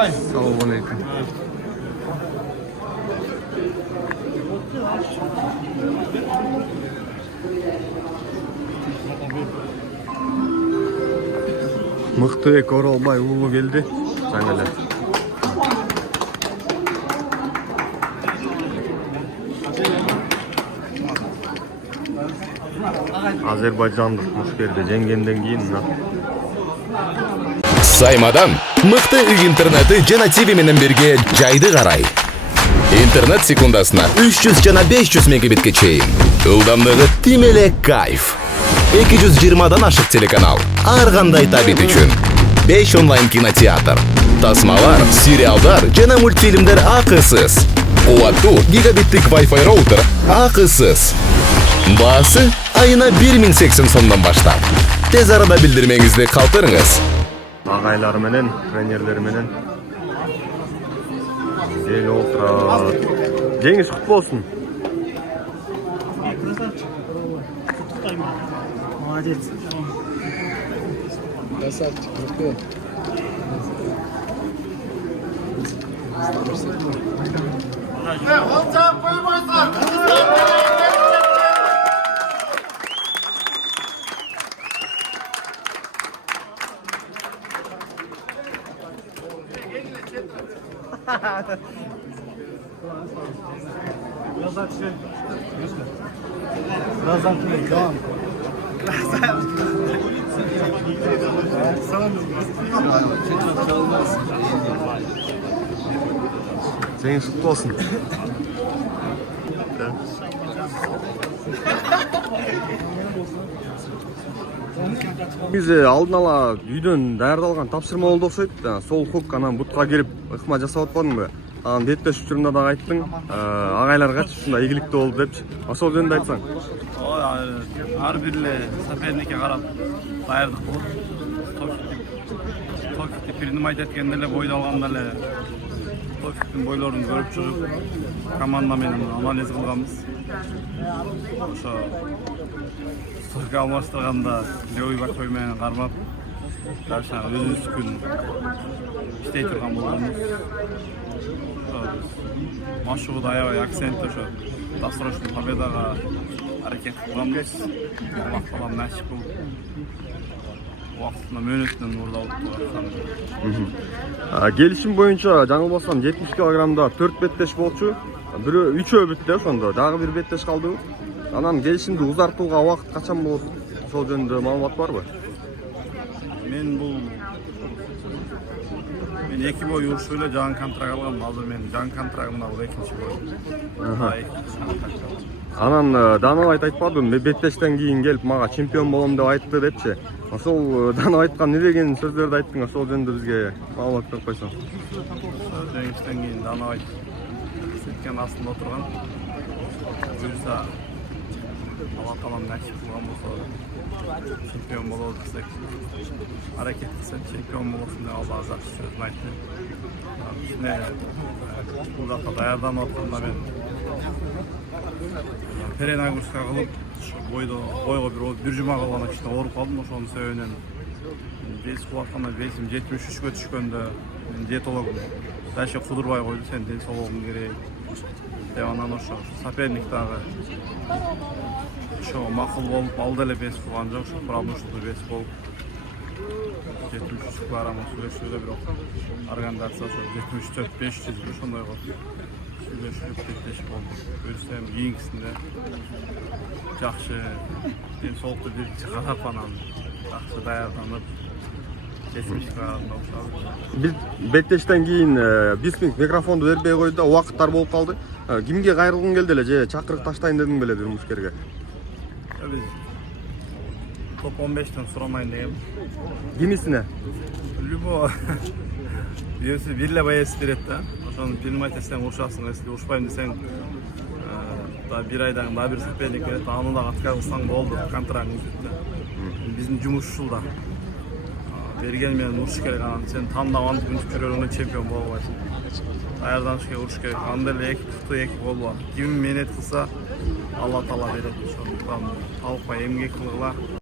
Assalamualaikum. Мыктыбек Оралбай уулу келди. Жаңа эле. Азербайжандык мушкерди жеңгенден кийин Саймадан мыкты үй интернети жана ТВ менен бирге жайды карай. Интернет секундасына 300 жана 500 мегабитке чейин. Ылдамдыгы тим эле кайф. 220дан ашык телеканал. Ар кандай табит үчүн. 5 онлайн кинотеатр. Тасмалар, сериалдар жана мультфильмдер акысыз. Кубаттуу гигабиттик Wi-Fi роутер акысыз. Баасы айына 1080 сомдон баштап. Тез арада билдирмеңизди калтырыңыз. агайлар менен, тренерлер менен эл отурат. Жеңиш кут болсун. Молодец. Красавчик, крутой. Birazdan devam. Жеңиш кут болсун. Биз алдын ала үйдөн даярдалган тапшырма болду окшойт. Сол хук анан бутка кирип ыкма жасап атпадыңбы? Анан беттеш учурунда дагы айттың. Агайларга ушундай ийгиликтүү болду депчи. Ошол жөнүндө айтсаң. Ар бир эле соперникке карап даярдык болот. Токикти принимать эткенде эле бойдо алганда эле Токиктин бойлорун көрүп чыгып, команда менен анализ кылганбыз. Ошо стойка алмаштырганда левый бакой менен кармап, дальше өзүбүздүн иштей турган болгонбуз. Машыгуда аябай акцент ошо досрочный победага аракет кылганбыз. Аллах таалам насип кылып убактына мөөнөтүнөн мурда болуп. Келишим боюнча жаңылбасам 70 килограммда 4 беттеш болчу. Бирөө 3 бүтү ошондо. Дагы бир беттеш калды. Анан келишимди узартууга убакыт качан болот? Ошол жөнүндө маалымат барбы? Мен 2 бой урушуп эле жаңы контракт алгам. Азыр мен жаңы контрактымда бул 2-чи бой. Анан Данабайт айтпадым, беттештен кийин келип мага чемпион болом деп айтты депчи. Ошол Данабайтка эмне деген сөздөрдү айттың? Ошол жөнүндө бизге маалымат берип койсоң. Жеңиштен кийин Данабайт сеткенин астында отурган. Буюрса Алла таалам насип кылган болсо чемпион болобуз десек, аракет кылсак чемпион болосун деп Алла азат сөзүн айтты. Бул жакка даярданып атканда мен перенагрузка кылып, бойго бир жума калганда кичине ооруп калдым. Ошонун себебинен вес кылатканда весим 73гө түшкөндө диетологум дальше кудурбай койду, сен ден соолугуң керек деп. Анан ошо соперник дагы ошо макул болуп алды эле вес кылган жок, ошо промышленный вес болуп 73 килограмм сүйлөшүп эле бирок организация ошо 74-500 ошондойго сүйлөшүп беттеш болду. Өзүм кийинкисинде жакшы ден соолукту карап анан жакшы даярданып беттештен кийин бисминг микрофонду бербей койду, убакыттар болуп калды. Кимге кайрылгың келди эле же чакырык таштайын дедиң беле бир мушкерге? Биз топ 15тен сурамайын дегем. Кимисине? Любого. Если бир эле боец берет да. Ошону принимать этсең урушасың, если урушпайм десең, бир айдан дагы бир соперник берет, аны дагы отказ кылсаң болду, контрактың бүтүп да. Биздин жумуш ушул да. Берген менен уруш керек, анан сен тандап антип жүрөрүңдө чемпион боло албайсың. Даярданыш керек, уруш керек. Анда эле эки тутту эки болбойт. Ким менет кылса, Алла таала берет. Ошондуктан талкпай эмгек кылгыла.